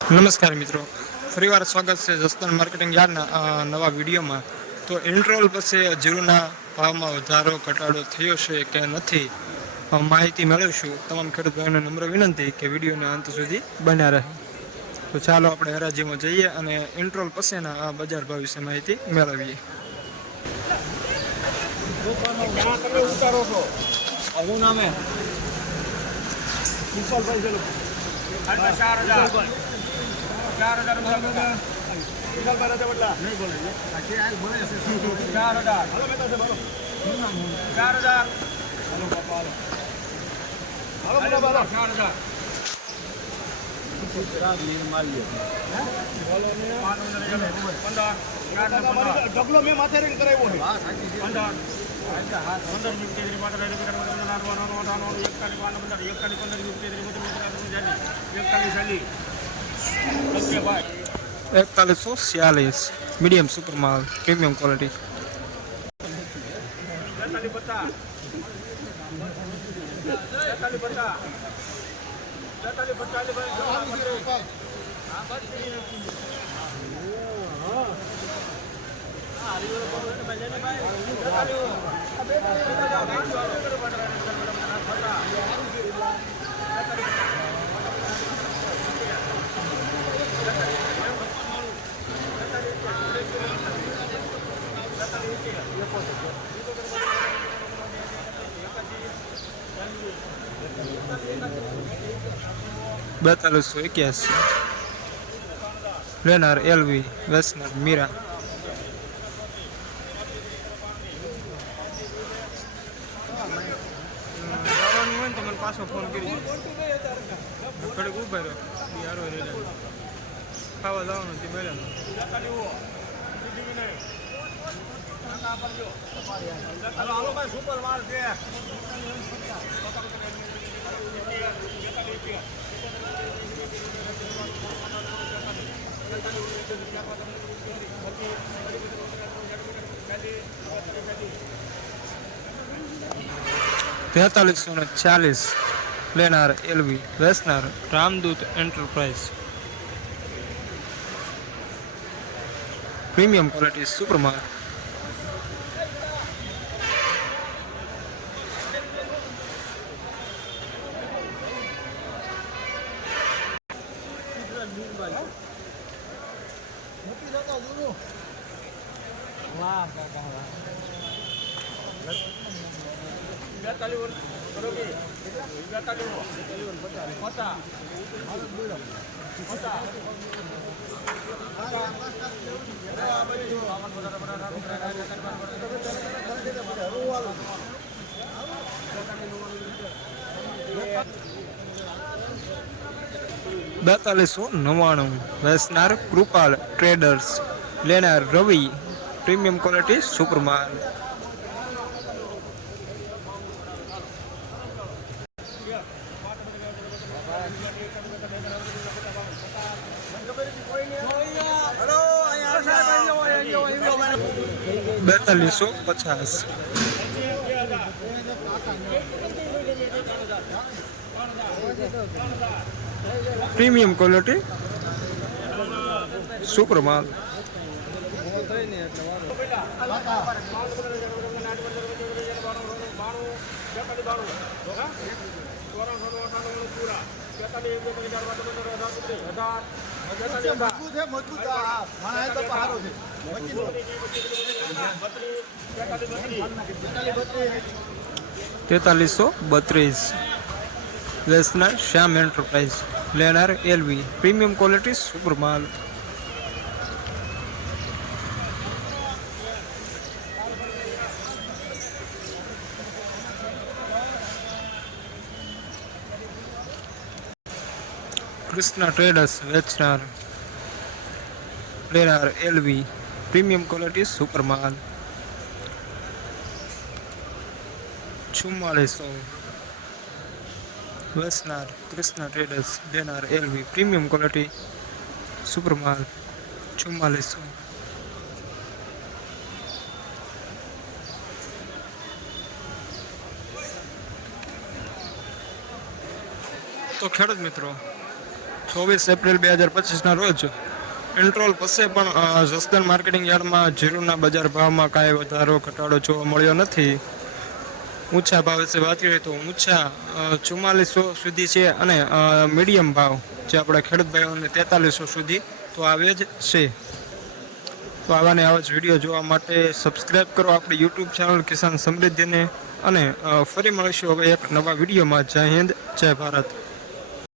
નમસ્કાર મિત્રો. ફરીવાર સ્વાગત છે જસદણ માર્કેટિંગ યાર્ડના નવા વિડીયોમાં. તો ઇન્ટ્રોલ પછી જીરુના ભાવમાં વધારો ઘટાડો થયો છે કે નથી માહિતી મેળવીશું. તમામ ખેડૂત ભાઈઓને નમ્ર વિનંતી કે વિડીયોના અંત સુધી બન્યા રહે. તો ચાલો આપણે હરાજીમાં જઈએ અને ઇન્ટ્રોલ પછીના આ બજાર ભાવ વિશે માહિતી મેળવીએ. ઉતારો છો. નામે ચાર હજાર. ચાર હજાર ચાર હજાર. ચાર હજાર. ચાર હજાર. ડબલો મેં માથે રહીને કરાવ્યો પંદર. પંદર રૂપિયા માત્ર એકતાલીસ પંદર. એકતાલીસ પંદર એકતાલીસ ચાલી ઓકે ભાઈ એકતાલીસો છ્યાલીસ મીડિયમ સુપર માલ પ્રીમિયમ ક્વોલિટી બેતાલીસ પચાસ બેતાલીસ એક્યાસી લેનાર એલવી વેસનર મીરા. પાછો ફોન કરી ઘડીક ઊભા રહ્યો ખાવા જવાનું તે માલ તેતાલીસો ને ચાલીસ લેનાર એલવી વેસનાર રામદૂત એન્ટરપ્રાઇઝ. પ્રીમિયમ ક્વોલિટી સુપરમાં બેતાલીસ વર્ષ બરોબર. બેતાલીસ પચાસ. પચાસ. બેતાલીસો નવ્વાણું. વેસનાર કૃપાલ ટ્રેડર્સ. લેનાર રવિ પ્રીમિયમ ક્વોલિટી સુપરમાલ બેતાલીસો પચાસ. Premium quality? સારો છે તેતાલીસો બત્રીસ. વેસનાર શ્યામ એન્ટરપ્રાઇઝ લેનાર એલવી. પ્રીમિયમ ક્વોલિટી સુપરમાલ કૃષ્ણા ટ્રેડર્સ વેચનાર લેનાર એલવી. પ્રીમિયમ ક્વોલિટી સુપરમાલ ચુમ્માલીસો વેસનાર કૃષ્ણા ટ્રેડર્સ લેનાર એલવી પ્રીમિયમ ક્વોલિટી સુપરમાલ ચુમ્માલીસો તો ખેડૂત મિત્રો, ચોવીસ એપ્રિલ બે હજાર પચીસના રોજ ઇન્ટ્રોલ પછી પણ જસદન માર્કેટિંગ યાર્ડમાં જીરુના બજાર ભાવમાં કાંઈ વધારો, ઘટાડો જોવા મળ્યો નથી. ઊંચા ભાવ વિશે વાત કરીએ તો ઊંચા ચુમ્માલીસો સુધી છે અને મીડિયમ ભાવ જે આપણા ખેડૂત ભાઈઓને તેતાલીસો સુધી. તો આવે જ છે. તો આવાને આવા જ વીડિયો જોવા માટે સબસ્ક્રાઈબ કરો આપણી યુટ્યુબ ચેનલ કિસાન સમૃદ્ધિને અને ફરી મળીશું હવે એક નવા વિડીયોમાં. જય હિન્દ, જય ભારત.